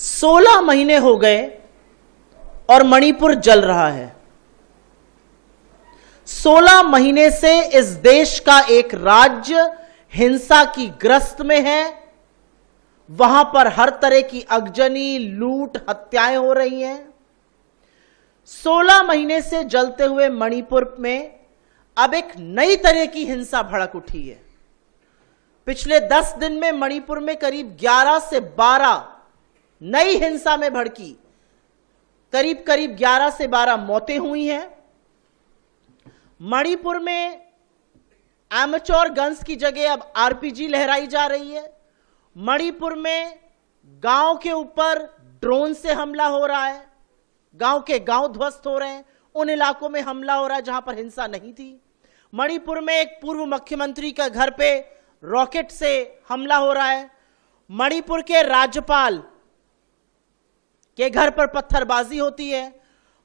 16 महीने हो गए और मणिपुर जल रहा है। 16 महीने से इस देश का एक राज्य हिंसा की ग्रस्त में है। वहां पर हर तरह की अगजनी, लूट, हत्याएं हो रही हैं। 16 महीने से जलते हुए मणिपुर में अब एक नई तरह की हिंसा भड़क उठी है। पिछले 10 दिन में मणिपुर में करीब 11 से 12 नई हिंसा में भड़की करीब 11 से 12 मौतें हुई हैं। मणिपुर में एमेच्योर गन्स की जगह अब आरपीजी लहराई जा रही है। मणिपुर में गांव के ऊपर ड्रोन से हमला हो रहा है। गांव के गांव ध्वस्त हो रहे हैं। उन इलाकों में हमला हो रहा है जहां पर हिंसा नहीं थी। मणिपुर में एक पूर्व मुख्यमंत्री का घर पे रॉकेट से हमला हो रहा है। मणिपुर के राज्यपाल के घर पर पत्थरबाजी होती है।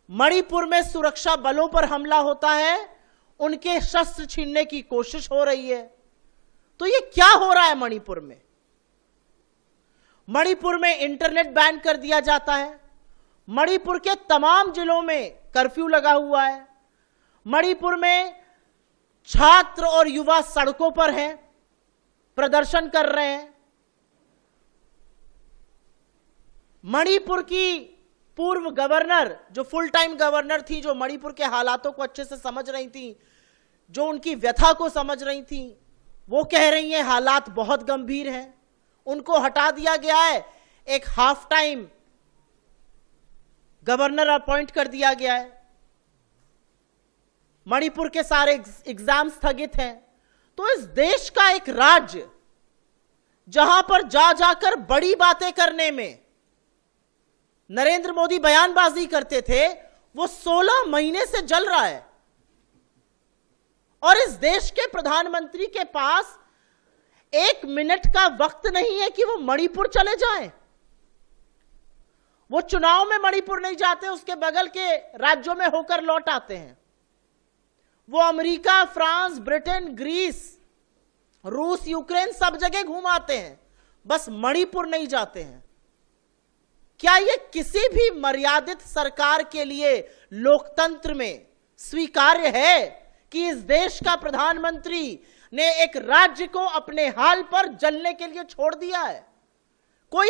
मणिपुर में सुरक्षा बलों पर हमला होता है। उनके शस्त्र छीनने की कोशिश हो रही है। तो ये क्या हो रहा है मणिपुर में? मणिपुर में इंटरनेट बैन कर दिया जाता है। मणिपुर के तमाम जिलों में कर्फ्यू लगा हुआ है। मणिपुर में छात्र और युवा सड़कों पर हैं, प्रदर्शन कर रहे हैं। मणिपुर की पूर्व गवर्नर, जो फुल टाइम गवर्नर थी, जो मणिपुर के हालातों को अच्छे से समझ रही थी, जो उनकी व्यथा को समझ रही थी, वो कह रही हैं हालात बहुत गंभीर हैं। उनको हटा दिया गया है। एक हाफ टाइम गवर्नर अपॉइंट कर दिया गया है। मणिपुर के सारे एग्जाम स्थगित हैं। तो इस देश का एक राज्य जहां पर जा जाकर बड़ी बातें करने में नरेंद्र मोदी बयानबाजी करते थे, वो 16 महीने से जल रहा है। और इस देश के प्रधानमंत्री के पास 1 मिनट का वक्त नहीं है कि वो मणिपुर चले जाएं। वो चुनाव में मणिपुर नहीं जाते, उसके बगल के राज्यों में होकर लौट आते हैं। वो अमेरिका, फ्रांस, ब्रिटेन, ग्रीस, रूस, यूक्रेन सब जगह घूम आते हैं, बस मणिपुर नहीं जाते हैं। क्या ये किसी भी मर्यादित सरकार के लिए लोकतंत्र में स्वीकार्य है कि इस देश का प्रधानमंत्री ने एक राज्य को अपने हाल पर जलने के लिए छोड़ दिया है? कोई